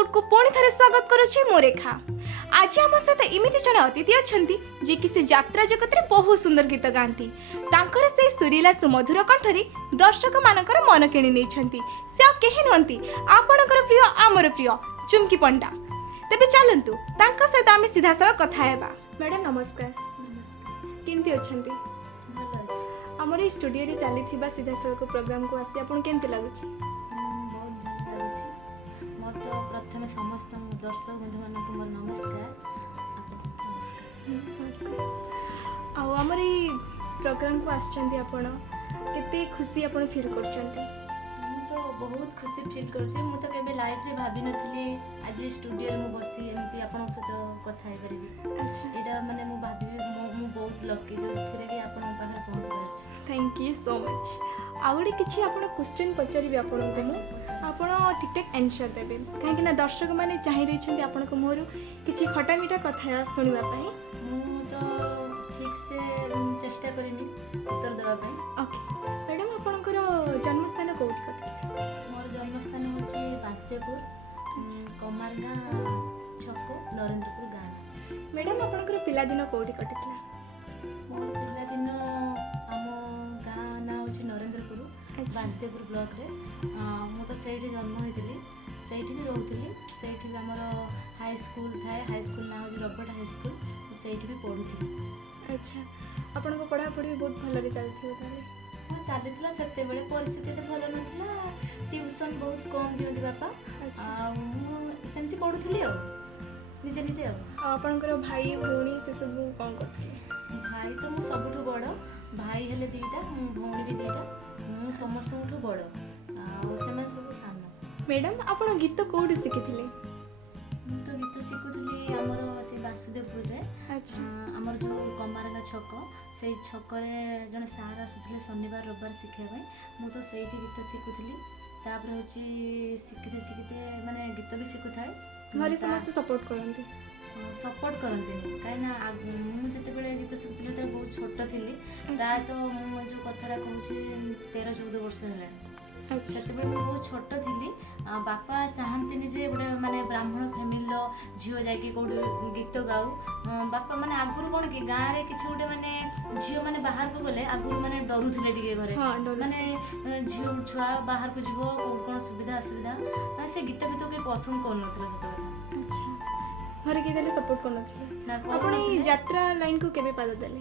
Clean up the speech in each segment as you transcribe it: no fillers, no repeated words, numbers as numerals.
Episode को पुणी थे स्वागत करुच्ची मो रेखा। आज आम सहित इमिति जड़े अतिथि अच्छा जी कि से यात्रा जगत में बहुत सुंदर गीत गाती से सुरीला सुमधुर कंठरी दर्शक मानकर मन किणी नहीं से कहीं नुहति आपणकर प्रिय आमर प्रिय चुमकी पंडा। तेबे चलतु सहित आम सीधा साल कथा हेबा। मैडम नमस्कार। केमती अच्छंती? आमर स्टूडियो रे चली सीधा साल प्रोग्राम को आसी आपन केमती लागुची? प्रथम समस्त दर्शक बंधु मानक मोर नमस्कार। आमर प्रोग्राम को आछंती आपण केते खुशी आपण फील करछंती? तो बहुत खुशी फील करछि। मु तो केबे लाइफ रे भाबी नथिली आज स्टूडियो रे मु बसी एमती आपण सहित कथा हे करबी। अच्छा एडा माने मु भाबी मु बहुत लकी जो फिरे कि आपण पाखरे पहुंच परछि। Thank you so much. आउडी किछि आपण क्वेश्चन पचारिबी आपण को मु आपण ठीक ठाक आंसर देबे काहे ना दर्शक माने चाहि रही छथि आपण को मोर किछि खटा मीठा कथा सुनिबा पई। मु तो ठीक से चेष्टा करिनी उत्तर देबा पई। ओके मैडम आपनकर जन्म स्थान कोठी कटे? मोर जन्म स्थान होछि वास्तेपुर कमारगा छको नरेंद्रपुर गाँ। मैडम आपनकर पिला दिन कोठी कटितला? मोर पिला दिन आम गाँ ना होछि नरेंद्रपुर वास्तेपुर ब्लॉक रे। मु तो सेठी जन्म होइतिली सेठी भी रहउतिली। सेठी हमर हाई स्कूल थाए हाई स्कूल ना होछि रॉबर्ट हाई स्कूल सेठी भी पढुतिली। अच्छा आपनको पढ़ा पढ़ी बहुत भल रे चलथियो ताले? हाँ चलता से बेले परिस्थिति तो भल ना ट्यूशन बहुत कम दिखती बापा सेमती पढ़ुली निजे निजे आपनकर भाई भौणी से सब कौन करते? भाई तो मु सबुठु बड़ भाई हेले दीटा भौणी भी दीटा मु समस्त बड़ से सब सान। मैडम आपण गीत कोड शिखिथिले? तो गीत शिखुली आमर से वासुदेवपुर रे। अच्छा आमर जो कमारगा छक से छकरे जड़े सार आसुले शनिवार रविवार शिखाई मु तो सही गीत शिखुली। तापर होची शिखते शिखते माने गीत भी शिखुथाए। घरे समस्त सपोर्ट करंती? सपोर्ट करंती कहीं मु जिते गीत शिखुली तो बहुत छोट थी प्राय तो मु जो कथा कहूँ 13-14 वर्ष है। से बहुत छोट थी बापा चाहती जे गोटे माने ब्राह्मण फैमिली झील जाकि कौट गीत गाऊ बापा माने आगुरी कौन कि गाँव में किसी गोटे माने झील माने बाहर को गले आगुरी माने डरुले टे घरे माने झील छुआ बाहर को जीव कौन सुविधा असुविधा से गीत गीत कहीं पसंद कर घरे किए सपोर्ट कर यात्रा लाइन को केबे पाद देले?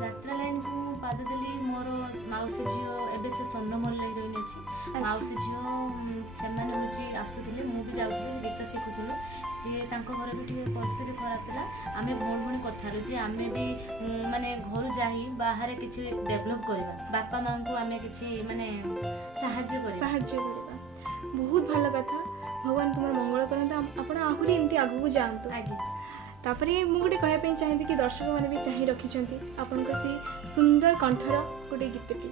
यात्रा लाइन को पाद देली मोर माउसी झील एबे से स्वर्णमल रही अच्छी माउसी झील से आसुले मु भी जाऊँगी गीत शिखुलु सी घर भी टे परिस्थिति खराब था आम भौणी भौणी कथार जे आम भी माने घर जा बाहर किसी डेभलप करवा बापा माँ को आम कि माने साहाय्य करवा बहुत भल कथा। भगवान तुम मंगल करते आप आहरी एमती आगू जातु। आगे तापर मुझे गोटे कहवाई चाहिए कि दर्शक मैंने भी चाह रखी आपण से सुंदर कंठर गोटे गीतटी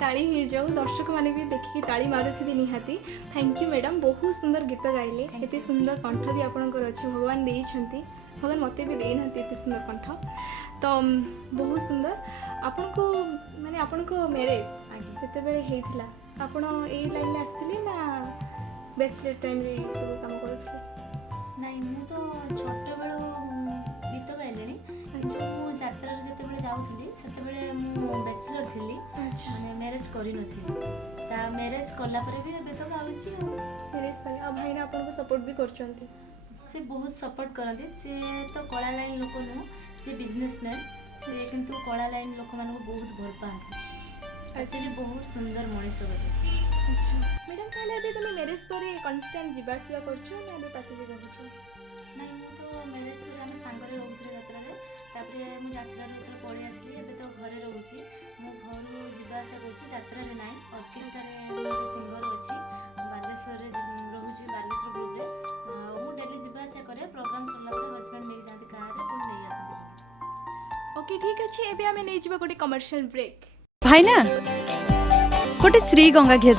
ताली हो जाऊ दर्शक मैंने भी देखिए ताली मारुथि निहाती। थैंक यू मैडम बहुत सुंदर गीत गाइले एते सुंदर कंठ भी आपनकर अच्छी भगवान देइछंती भगवान मते भी देना एते सुंदर कंठ तो बहुत सुंदर आपन को माने आपन को मैरिज आगे सेते बेले हेइथिला आपन ए लाइन में आस्थिले ना बैचलर टाइम रे सब काम करथले? नहीं मु तो छोट बेलो गीत गाइलेनी जो मु यात्रा रे जते बेले जाउथली सेते बेले मु बैचलर थिली। अच्छा माने मैरिज करी नथी ता मैरिज करला परे भी एबे तो गाउची मैरिज करे आ भाई ना आपन को सपोर्ट भी करचंती? से बहुत सपोर्ट करते से तो कला लाइन लोक नुह से बिजनेसमैन से किंतु कला लाइन लोक मान को बहुत भल पाते से भी बहुत सुंदर मनीष बोले। अच्छा मैडम ताले अभी तुम मैरिज पर कांस्टेंट जीवा आसवा करछो ना अभी पार्टी रहछो? नहीं मु तो मैरिज पर हम सांगरे रहउथले यात्रा रे तापरे मु यात्रा रे तो पळी आसली एबे तो ଘରେ ରହୁଛି ମୁଁ ଘରୁ ଯିବା ଆସିବା କରୁଛି ଯାତ୍ରାରେ ନାହିଁ ଅର୍କେଷ୍ଟ୍ରାରେ ମୁଁ ଗୋଟେ ସିଙ୍ଗର ଅଛି ବାଲେଶ୍ୱରରେ ରହୁଛି ବାଲେଶ୍ୱର ଗ୍ରୁପରେ ଆଉ ମୁଁ ଡେଲି ଯିବା ଆସିବା କରେ ପ୍ରୋଗ୍ରାମ ସରିଲା ପରେ ହଜବେଣ୍ଡ ନେଇକି ଯାଆନ୍ତି ଗାଁରେ ପୁଣି ନେଇ ଆସନ୍ତି। ओके ठीक अच्छे एबे आमे नहीं जीवा गोटे कमर्शियल ब्रेक भाईना गोटे श्री गंगा घी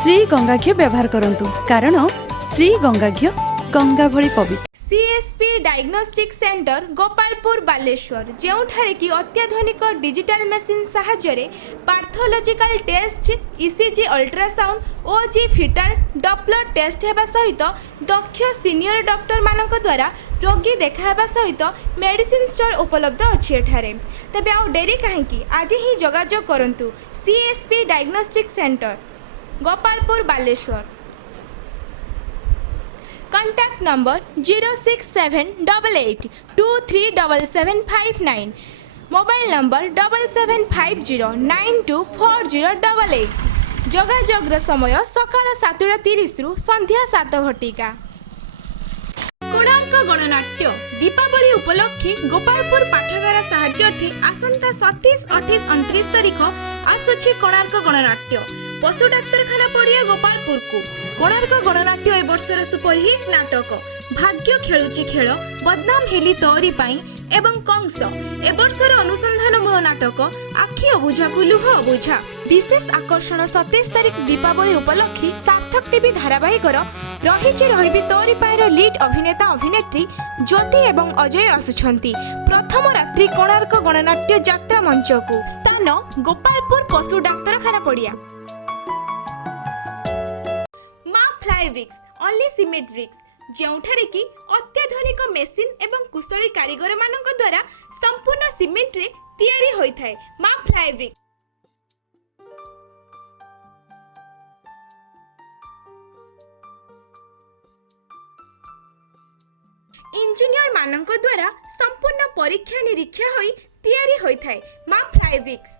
श्री गंगा घी व्यवहार करंतु कारण श्री गंगा घी गंगा भली पवित्र। CSP diagnostic centre Gopalpur Baleshwar जेउठारे कि अत्याधुनिक डिजिटल मशीन साहाय्य पार्थोलॉजिकल टेस्ट ईसीजी अल्ट्रासाउंड ओजी फिटल डॉपलर टेस्ट हेबा सहित दक्ष सीनियर डॉक्टर मानक द्वारा रोगी देखाबा सहित मेडिसिन स्टोर उपलब्ध अछि एठारे। तबे आउ डेरी काहेकि आज ही जोगाजोग करंतु CSP diagnostic centre Gopalpur Baleshwar. Contact number 06788237759 mobile number 7750924088 जोगाजोगर समय सकाळ 7:30 रु संध्या 7 घटिका। कोणार्क गणनाट्य दीपावली उपलक्षे गोपालपुर पाठागार साहाय्यार्थी आसंता 27, 28, 29 तारीख आसुछि कोणार्क गणनाट्य पशु डाक्तरखाना पड़िया गोपालपुर को। कोणार्क गणनाट्य ए वर्षर सुपरहिट नाटक भाग्य खेलुची खेल बदनाम हेली तोरी पाई एवं कंस ए वर्षर अनुसंधानमूलक नाटक आखि अबुझा को लुह अबुझा। विशेष आकर्षण 27 तारीख दीपावली उपलक्षे सार्थक टीवी धारावाहिक रही तोरी पाईर लीड अभिनेता अभिनेत्री ज्योति एवं अजय आसुछंती। प्रथम रात्रि कोणार्क गणनाट्य यात्रा मंच को। स्थान गोपालपुर पशु डाक्तरखाना पड़िया। Fly bricks only cement bricks जेउठारे कि अत्याधुनिक मेसिन एवं कुशली कारीगर मानक द्वारा संपूर्ण सीमेंट रे तैयारी होई थाए। मा फ्लाई ब्रिक्स इंजीनियर मानक द्वारा संपूर्ण परीक्षा निरीक्षा होई तैयारी होई थाए। मा फ्लाई ब्रिक्स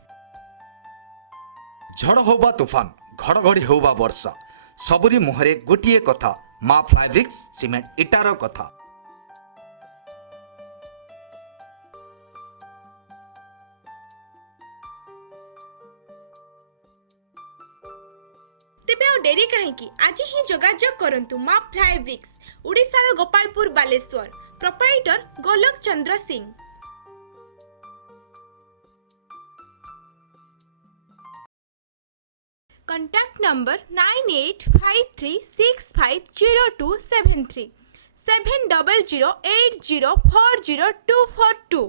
झड़ होबा तूफान घड़घड़ी होबा वर्षा सबुरी मुहरे गोटे कथा मा फ्लाई ब्रिक्स सीमेंट इटार कथा। तेबे आ डेरी काहेकि आज ही जोगाजोग करंतु मा fly bricks Orissa Gopalpur Baleshwar proprietor Golok Chandra Singh. Contact number 9853650273 7008040242।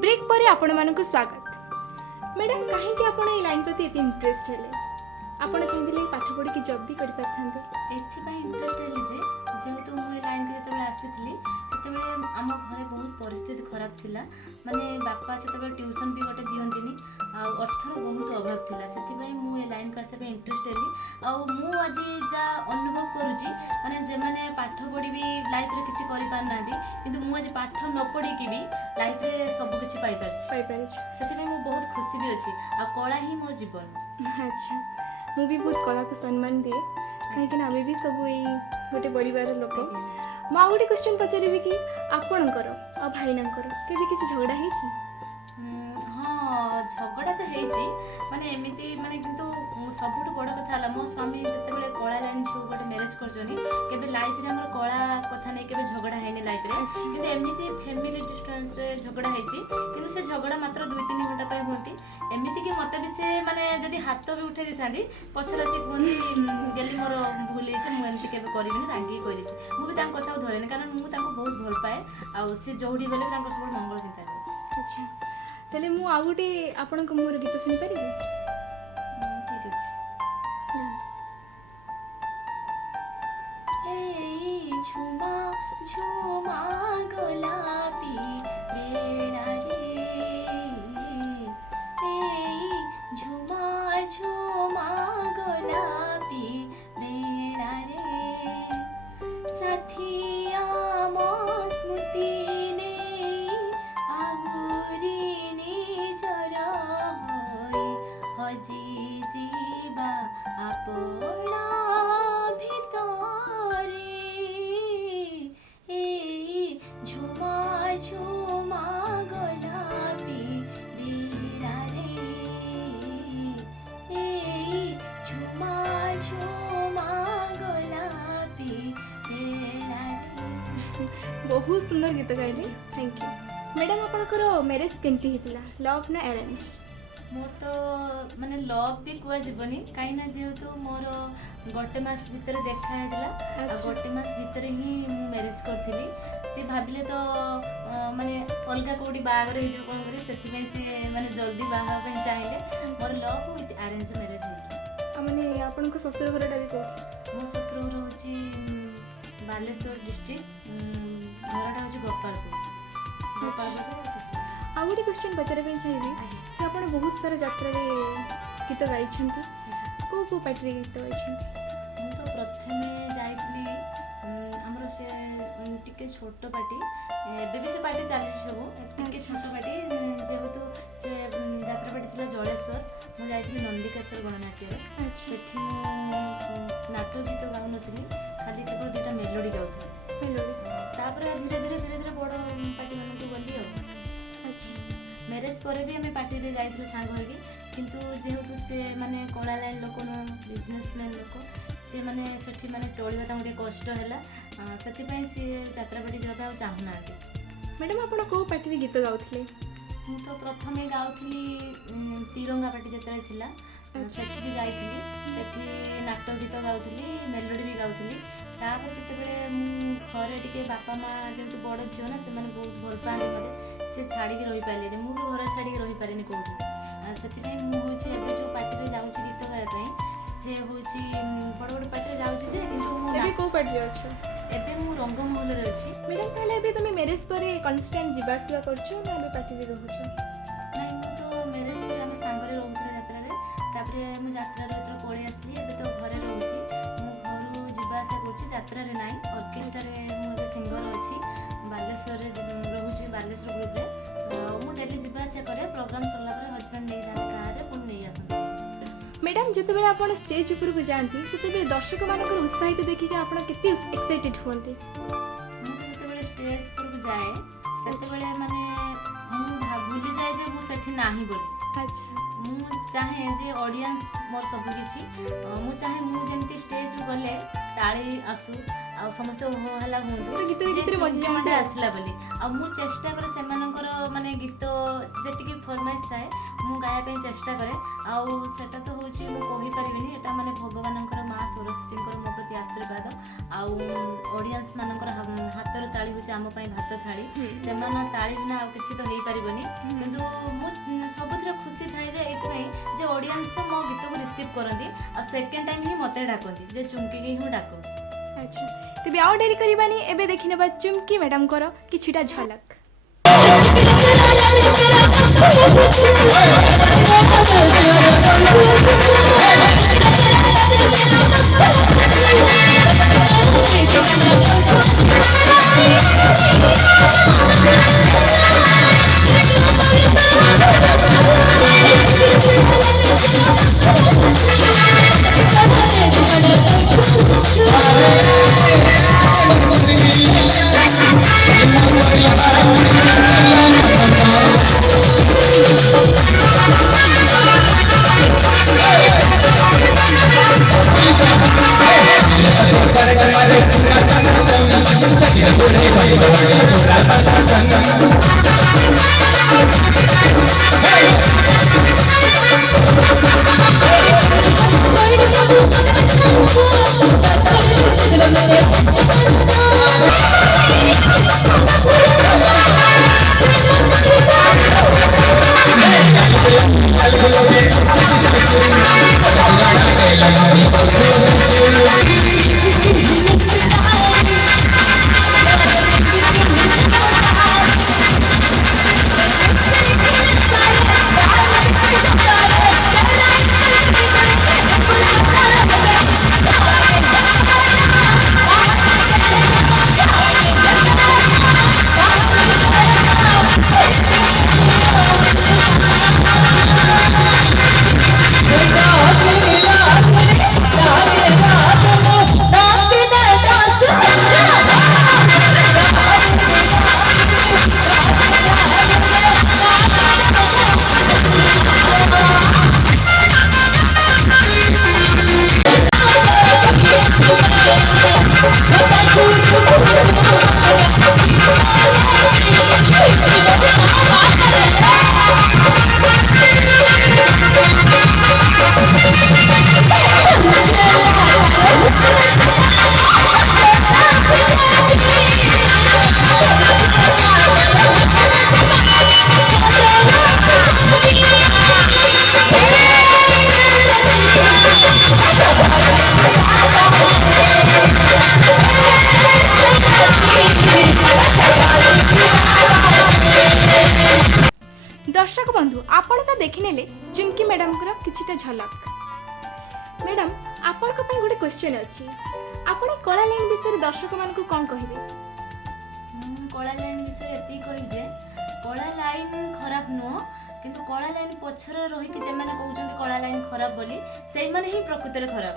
Break पर आपण मानक स्वागत। मैडम कहीं आपण ए लाइन प्रति एते इंटरेस्ट हेले आपण चाहथिले पाठ पढ़ी की जॉब भी करि पाथांते एथिपाई इंटरेस्ट हेली जे जेहेतु मु ए लाइन के जेतेबेले आसीथिली सेतेबेले आम घरे बहुत परिस्थिति खराब थिला माने बापा सेतेबेले ट्यूशन भी गोटे दियंतिनी आ अर्थर बहुत अभाव थिला सेथिपाई मु ए लाइन का से इंटरेस्ट हेली आ मु आज जा अनुभव करूची माने जे माने पाठ पढ़ी भी लाइफ रे किछि करि पार नादी किंतु मु आज पाठ न पढ़ी की भी लाइफ रे सब किछि पाई परछि सेथिपाई मु बहुत खुशी भी अछि आ कला ही मोर जीवन। अच्छा मु भी बहुत कला को सम्मान दिए कहीं आम भी सब गोटे परिवार लोक। माँ गोटे क्वेश्चन पचारि कि आपणकर आ भाईनांकर केबे किछि झगड़ा हेछि? हाँ झगड़ा तो हेछि माने एमिति माने किंतु सबुठ बड़ कथा हला मो स्वामी जेतेबेले कला लाइन छौ गोटे मैरिज करजनी केबे लाइफ रे हमर कला कथा नै केबे झगड़ा हेनि लाइफ रे किंतु एमिति फैमिली डिस्टेंस रे झगड़ा हेछि किंतु से झगड़ा मात्र 2-3 घंटा पय होती एमिति कि मते भी से माने जदी हाथ भी उठे दिथांदी पछरा से कोनी गेली मोर भूल हेछि मु एमिति केबे करबिनी रागी कहि छि मु भी तांक कथा धरेनी कारण मु तांको बहुत भल पाए आ से जोडी गले तांको सब मंगल चिंता करे। अच्छा तले मु आ गोटे आपन को मोर गीत सुनि परिबे? ठीक अछि। ए झुमा झुमा गोलापी बेना रे ए झुमा झुमा गोलापी बेना रे साथिया मो स्मृति ने आहुरी निजरा होई बहुत सुंदर गीत गाइले थैंक यू मैडम आपनकर मैरिज केमती हितला लव ना अरेंज मोर तो माने लव भी कुआ जीवनी कहीं ना जेहेतु मोर गोटे मास भितर देखा हेतला आ गोटे मास भितर ही मु मैरिज करथिली से भाबिले तो माने अलगा कोडी बागर हे जो कोन करे सेथि में से माने जल्दी बाहा पे चाहिले मोर लव विथ अरेंज मैरिज हे माने आपनक ससुर घरटा भी कोठी मो ससुर घर होची बालेश्वर डिस्ट्रिक्ट घरटा होची गोपालपुर ससुर आ गोटे क्वेश्चन पचारे पे चाहिए कि आपण बहुत सारा यात्रा रे गीत गाइछंती को पार्टी रे गीत गाइछंती ମୁଁ ତ ପ୍ରଥମେ ଯାଇଥିଲି ଆମର ସେ ଟିକେ ଛୋଟ ପାର୍ଟି ଏବେ ବି ସେ ପାର୍ଟି ଚାଲିଛି ସବୁ ଟିକେ ଛୋଟ ପାର୍ଟି ଯେହେତୁ ସେ ଯାତ୍ରା ପାର୍ଟି ଥିଲା ଜଳେଶ୍ୱର ମୁଁ ଯାଇଥିଲି ନନ୍ଦିକେଶ୍ୱର ଗଣନାଟ୍ୟରେ ସେଠି ମୁଁ ନାଟ ଗୀତ ଗାଉନଥିଲି ଖାଲି କେବଳ ଦୁଇଟା ମେଲୋଡ଼ି ଗାଉଥିଲି ତାପରେ ଧୀରେ ଧୀରେ ବଡ଼ ପାର୍ଟିମାନଙ୍କୁ ଗଲି ଆଉ ମ୍ୟାରେଜ୍ ପରେ ବି ଆମେ ପାର୍ଟିରେ ଯାଇଥିଲୁ ସାଙ୍ଗ ହେଇକି କିନ୍ତୁ ଯେହେତୁ ସେ ମାନେ କଳା ଲାଇନ୍ ଲୋକ ନୁହଁ ବିଜନେସମ୍ୟାନ୍ ଲୋକ ସେମାନେ ସେଠି ମାନେ ଚଳିବା ତାଙ୍କୁ ଟିକେ କଷ୍ଟ ହେଲା ସେଥିପାଇଁ ସିଏ ଯାତ୍ରାପାର୍ଟି ଯିବା ପାଇଁ ଆଉ ଚାହୁଁନାହାନ୍ତି ମ୍ୟାଡ଼ାମ୍ ଆପଣ କେଉଁ ପାର୍ଟିରେ ଗୀତ ଗାଉଥିଲେ ମୁଁ ତ ପ୍ରଥମେ ଗାଉଥିଲି ତିରଙ୍ଗା ପାର୍ଟି ଯେତେବେଳେ ଥିଲା ସେଠି ବି ଗାଇଥିଲି ସେଠି ନାଟ ଗୀତ ଗାଉଥିଲି ମେଲୋଡ଼ି ବି ଗାଉଥିଲି ତାପରେ ଯେତେବେଳେ ମୁଁ ଘରେ ଟିକେ ବାପା ମା ଯେହେତୁ ବଡ଼ ଝିଅ ନା ସେମାନେ ବହୁତ ଭଲ ପାଆନ୍ତି ମୋତେ ସେ ଛାଡ଼ିକି ରହିପାରିଲେନି ମୁଁ ବି ଘର ଛାଡ଼ିକି ରହିପାରେନି କେଉଁଠି ସେଥିପାଇଁ ମୁଁ ହେଉଛି ଏବେ ଯେଉଁ ପାର୍ଟିରେ ଯାଉଛି ଗୀତ ଗାଇବା ପାଇଁ ସେ ହେଉଛି ବଡ଼ ବଡ଼ ପାର୍ଟିରେ ଯାଉଛି ଯେ କିନ୍ତୁ ମୁଁ ଏବେ କେଉଁ ପାର୍ଟିରେ ଅଛ ଏବେ ମୁଁ ରଙ୍ଗମହଲରେ ଅଛି ମ୍ୟାଡ଼ାମ୍ ତାହେଲେ ଏବେ ତୁମେ ମ୍ୟାରେଜ୍ ପରେ କନଷ୍ଟାଣ୍ଟ ଯିବା ଆସିବା କରୁଛ ନା ଏବେ ପାର୍ଟିରେ ରହୁଛ ନାଇଁ ମୁଁ ତ ମ୍ୟାରେଜ୍ ପରେ ଆମେ ସାଙ୍ଗରେ ରହୁଥିଲେ ଯାତ୍ରାରେ ତାପରେ ମୁଁ ଯାତ୍ରାରେ ଯେତେବେଳେ ପଳେଇ ଆସିଲି ଏବେ ତ ଘରେ ରହୁଛି ମୁଁ ଘରୁ ଯିବା ଆସିବା କରୁଛି ଯାତ୍ରାରେ ନାହିଁ ଅର୍କେଷ୍ଟ୍ରାରେ ମୁଁ ଏବେ ସିଙ୍ଗର ଅଛି ବାଲେଶ୍ୱରରେ ରହୁଛି ବାଲେଶ୍ୱର ଗ୍ରୁପ୍ରେ ମୁଁ ଡେଲି ଯିବା ଆସିବା କରେ ପ୍ରୋଗ୍ରାମ୍ ସରିଲା ପରେ ହଜବେଣ୍ଡ ନେଇଯାଆନ୍ତି ଗାଁରେ ପୁଣି ନେଇ ଆସନ୍ତି ମ୍ୟାଡ଼ାମ୍ ଯେତେବେଳେ ଆପଣ ଷ୍ଟେଜ୍ ଉପରକୁ ଯାଆନ୍ତି ସେତେବେଳେ ଦର୍ଶକମାନଙ୍କର ଉତ୍ସାହିତ ଦେଖିକି ଆପଣ କେତେ ଏକ୍ସାଇଟେଡ୍ ହୁଅନ୍ତି ମୁଁ ତ ଯେତେବେଳେ ଷ୍ଟେଜ୍ ଉପରକୁ ଯାଏ ସେତେବେଳେ ମାନେ ମୁଁ ଭୁଲିଯାଏ ଯେ ମୁଁ ସେଠି ନାହିଁ ବୋଲି ଆଚ୍ଛା ମୁଁ ଚାହେଁ ଯେ ଅଡ଼ିଏନ୍ସ ମୋର ସବୁକିଛି ମୁଁ ଚାହେଁ ମୁଁ ଯେମିତି ଷ୍ଟେଜ୍ରୁ ଗଲେ ତାଳି ଆସୁ ଆଉ ସମସ୍ତେ ହୋ ହାଲା ହୁଅନ୍ତୁ ଗୀତ ଭିତରେ ମଜା ଆସିଲା ବୋଲି ଆଉ ମୁଁ ଚେଷ୍ଟା କରେ ସେମାନଙ୍କର ମାନେ ଗୀତ ଯେତିକି ଫରମାଇଶ ଥାଏ ମୁଁ ଗାଇବା ପାଇଁ ଚେଷ୍ଟା କରେ ଆଉ ସେଟା ତ ହେଉଛି ମୁଁ କହିପାରିବିନି ଏଟା ମାନେ ଭଗବାନଙ୍କର ମା ସରସ୍ୱତୀଙ୍କର ମୋ ପ୍ରତି ଆଶୀର୍ବାଦ ଆଉ ଅଡ଼ିଏନ୍ସ ମାନଙ୍କର ହାତର ତାଳି ହେଉଛି ଆମ ପାଇଁ ଭାତ ଥାଳି ସେମାନଙ୍କ ତାଳି ବିନା ଆଉ କିଛି ତ ହେଇପାରିବନି କିନ୍ତୁ ମୁଁ ସବୁଥିରେ ଖୁସି ଥାଏ ଯେ ଏଇଥିପାଇଁ ଯେ ଅଡ଼ିଏନ୍ସ ମୋ ଗୀତକୁ ରିସିଭ୍ କରନ୍ତି ଆଉ ସେକେଣ୍ଡ ଟାଇମ୍ ହିଁ ମୋତେ ଡାକନ୍ତି ଯେ ଚୁମ୍କିକି ହିଁ ଡାକ ଆଚ୍ଛା ତେବେ ଆଉ ଡେରି କରିବାନି ଏବେ ଦେଖିନେବା ଚୁମ୍କି ମ୍ୟାଡ଼ାମଙ୍କର କିଛିଟା ଝଲକ दर्शक बंधु आपण तो देखिनेले चुमकी मैडम को किछिटा झलक। मैडम आपण को गोटे क्वेश्चन अच्छी, आपण कला लाइन विषय दर्शक मान को कौन कहबे? कला लाइन विषय एति कहब जे कला लाइन खराब नुह, किंतु कला लाइन पछरे रही कि जे माने कहउछन्ती कला लाइन खराब बोली सेई माने ही प्रकृति खराब।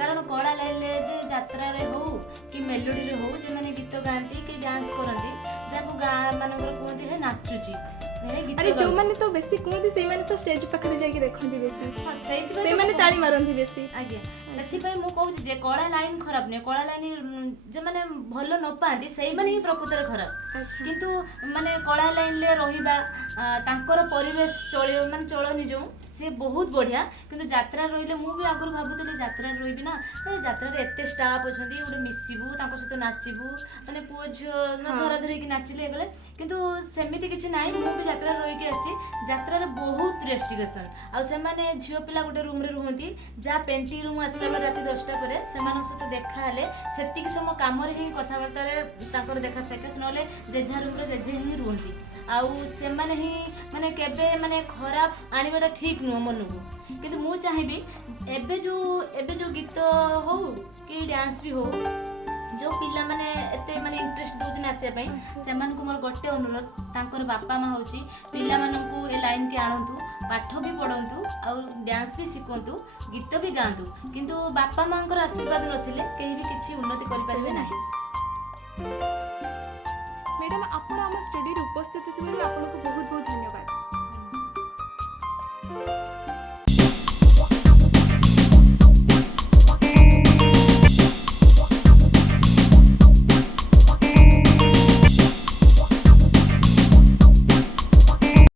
कारण कला लाइन जे यात्रा रे हो कि मेलोडी रे हो जे माने गीत गाती कि डांस करती जाको गा मानकर कहते है नाचुची अरे जो माने तो बेसी कहते से माने तो स्टेज पाखरे जाई के देखंती बेसी, हां सेति से माने ताली मारंती बेसी। आज्ञा सेति पय मु कहू जे कला लाइन खराब ने, कला लाइन जे माने भलो न पाती सेई माने ही प्रकृति खराब। किंतु माने कला लाइन ले रहिबा तांकर परिवेश चलियो माने चलनी जो से बहुत बढ़िया। किंतु यात्रा रहिले मु भी आगुर भाबुतले यात्रा रहिबी ना, यात्रा रे एते स्टाफ अछंती उडे मिसिबू तांको सहित नाचिबू माने पुओ झियो धरा धरी कि नाचिले गले। किंतु सेमिति किछि नाही, मु भी यात्रा रहि के आछि। यात्रा रे बहुत रेस्ट्रिक्शन आ से माने झियो पिला गोटे रूम रे रहंती, जा पेंटी रूम आसला बेला राति 10टा परे सेमानक सहित देखा हले सेति कि समय काम रे ही कथा वार्ता रे तांकर देखा साक्षात नले जेझा रूम रे जेझे ही रहंती। आउ से माने ही माने केबे माने खराब आनिबाटा ठीक नुह मनकु। किंतु मु चाहिबी एबे जो गीत हो कि डांस भी हो जो पिला माने एते माने इंटरेस्ट दोजन आसे पई सेमान को मोर गोटे अनुरोध तांकर बापा मा होची पिला मानकु ए लाइन के आनंतु, पाठ भी पढंतु आ डांस भी सिखंतु, गीत भी गांतु। किंतु बापा मांकर आशीर्वाद नथिले केही भी किछि उन्नति करि परिबे नाही। मैडम आपण हम